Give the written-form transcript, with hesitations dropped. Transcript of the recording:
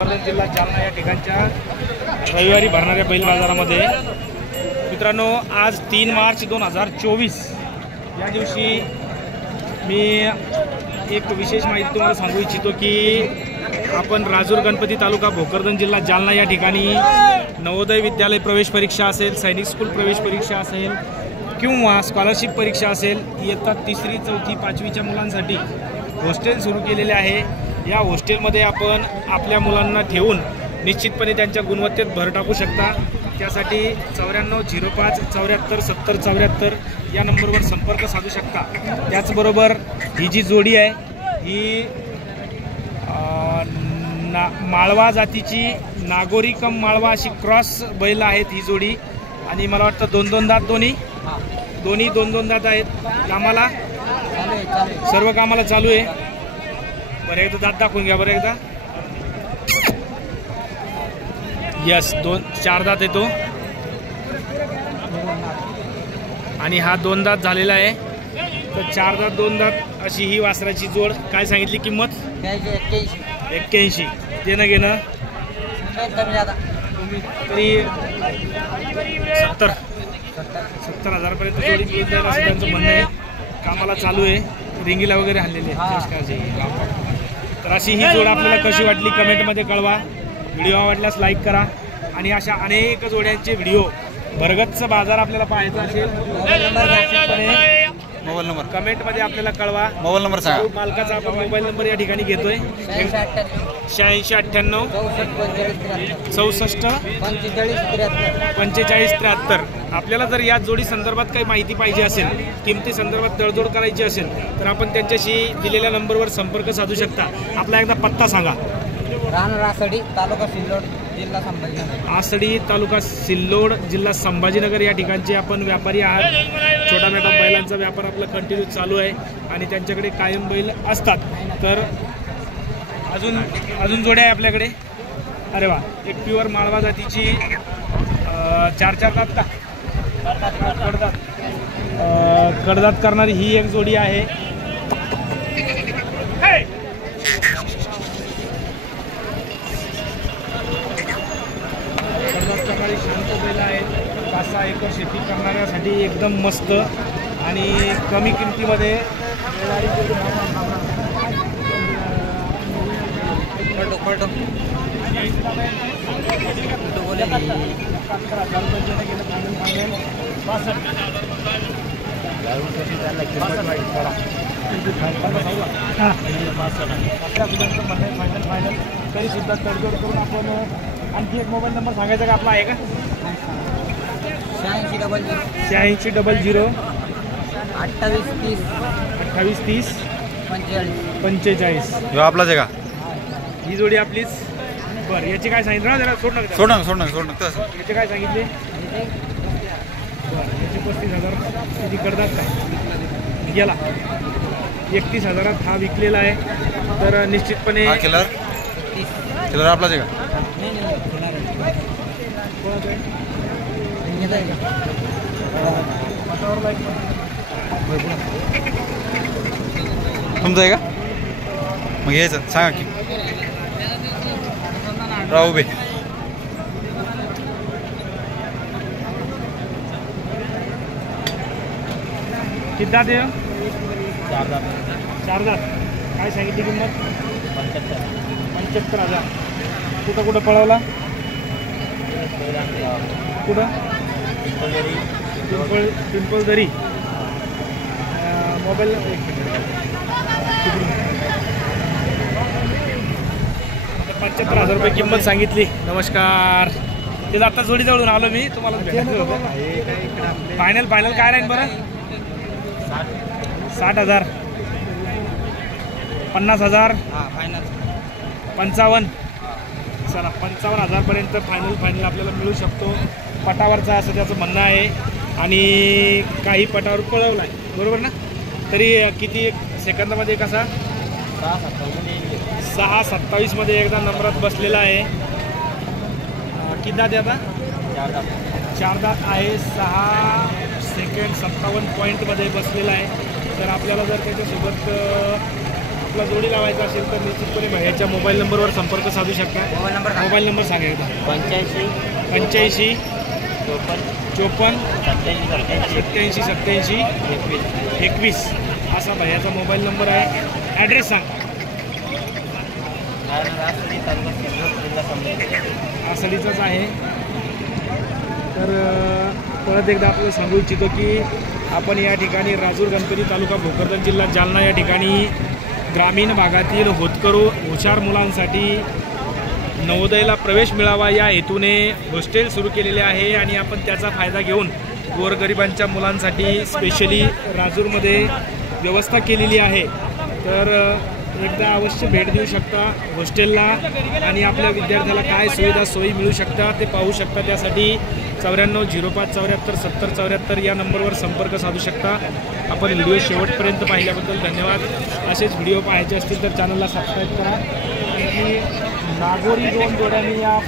जिल्हा जालना या ठिकाणच्या रविवारी भरणाऱ्या बैल बाजारामध्ये मित्रांनो आज 3 मार्च 2024 या दिवशी मी एक विशेष माहिती तुम्हाला सांगू इच्छितो की आपण राजूर गणपती तालुका भोकरदन जिल्हा जालना या ठिकाणी नवोदय विद्यालय प्रवेश परीक्षा असेल, सैनिक स्कूल प्रवेश परीक्षा असेल किंवा स्कॉलरशिप परीक्षा असेल, इयत्ता 3री 4थी 5वीच्या मुलांसाठी हॉस्टेल सुरू केलेले आहे। या हॉस्टेलमध्ये आपण आपल्या मुलांना ठेवून निश्चितपणे त्यांच्या गुणवत्तेत भर टाकू शकता। त्यासाठी 9405 74 70 74 या नंबरवर संपर्क साधू शकता। त्याचबरोबर ही जी जोडी आहे ही माळवा जातीची नागोरी कम माळवा अशी क्रॉस बैल आहेत ही जोडी, आणि मला वाटतं 2-2 दात दोन्ही 2-2 दात आहेत। कामाला सर्व कामाला चालू आहे। बरं एकदा दात दाखवून घ्या बरं एकदा। यस 4 दात येतो आणि हा 2 दात झालेला आहे। तर 4 दात 2 दात अशी ही वासराची जोड। काय सांगितली किंमत? 81। देणं घेणं तरी 70,000 पर्यंत जोडी मिळून जाईल असं त्यांचं म्हणणं आहे। कामाला चालू आहे, रिंगीला वगैरे हल्लेले तर अशी ही जोड आपल्याला कशी वाटली कमेंटमध्ये कळवा। व्हिडिओ आवडल्यास लाईक करा आणि अशा अनेक जोड्यांचे व्हिडिओ भरगच्च बाजार आपल्याला पाहायचा असेल मोबाईल नंबर कमेंटमध्ये आपल्याला कळवा। मोबाईल नंबर सांगा। मालकाचा आपण मोबाईल नंबर या ठिकाणी घेतोय 8698 64 45 73। आपल्याला जर या जोडी संदर्भात काही माहिती पाहिजे असेल, किमती संदर्भात तडजोड करायची असेल तर आपण त्यांच्याशी दिलेल्या नंबरवर संपर्क साधू शकता। आपला एकदा पत्ता सांगा। आसडी तालुका सिल्लोड जिल्हा संभाजीनगर। आसडी तालुका सिल्लोड जिल्हा संभाजीनगर या ठिकाणचे आपण व्यापारी आहात। छोटा मोठा बैलांचा व्यापार आपला कंटिन्यू चालू आहे आणि त्यांच्याकडे कायम बैल असतात। तर अजून जोड्या आहे आपल्याकडे। अरे वा, एक प्युअर माळवा जातीची 4 दात का कडदात करणारी ही एक जोडी आहे। शांत बैल आहेत, 5-6 एकर शेती करणाऱ्यासाठी एकदम मस्त आणि कमी किमतीमध्ये फायनल तरी सुद्धा तडजोड करून आपण आणखी एक मोबाईल नंबर सांगायचा का आपला आहे का? 8600 2830 45 आपलाच आहे का? ही जोडी आपलीच। बरं याची काय सांगितलं ना? जरा सोड याचे काय सांगितले? बरं याची 35,000 त्याची कडदात काय गेला 31,000 हा विकलेला आहे। तर निश्चितपणे किलर आपलाच आहे का? तुमचं आहे का? मग यायचं सांगा की राहू बे। किती दात आहे? 4 दात। काय सांगितली किंमत? 75,000। कुठं पळवला? कुठं? पिंपळदरी। मोबाईल 75,000 रुपये किंमत सांगितली। नमस्कार, ते आता जोडी जवळून आलो मी तुम्हाला। फायनल काय राहील बरं? 60,000 50,000 55। चला 55,000 पर्यंत फायनल आपल्याला मिळू शकतो। पटावरचा असं त्याचं म्हणणं आहे आणि काही पटावर पळवला आहे बरोबर ना? तरी किती सेकंदामध्ये कसा? 6:27 मध्ये एकदा नंबरात बसलेला आहे। किती दात आहे आता? 4 दात आहे। 6 सेकंड 57 पॉईंटमध्ये बसलेला आहे। तर आपल्याला जर त्याच्यासोबत आपला जोडी लावायचा असेल तर निश्चितपणे भैयाच्या मोबाईल नंबरवर संपर्क साधू शकता. मोबाईल नंबर सांगा एकदा. 85 54 87 87 21 असा भैयाचा मोबाईल नंबर आहे. ॲड्रेस सांग. आसडीचाच आहे. तर परत एकदा आपल्याला सांगू इच्छितो की आपण या ठिकाणी राजूर गणपती तालुका भोकरदन जिल्हा जालना या ठिकाणी ग्रामीण भागातील होतकरू हुशार मुलांसाठी नवोदयला प्रवेश मिळावा या हेतूने हॉस्टेल सुरू केलेले आहे आणि आपण त्याचा फायदा घेऊन गोरगरिबांच्या मुलांसाठी स्पेशली राजूरमध्ये व्यवस्था केलेली आहे. तर एकदा अवश्य भेट देऊ शकता हॉस्टेलला आणि आपल्या विद्यार्थ्याला काय सुविधा सोयी मिळू शकतात ते पाहू शकता. त्यासाठी 94 05 74 70 74 या नंबरवर संपर्क साधू शकता. आपण व्हिडिओ शेवटपर्यंत पाहिल्याबद्दल धन्यवाद. असेच व्हिडिओ पाहायचे असतील तर चॅनलला सबस्क्राईब करा. नागोरी 2 जोड्यांनी या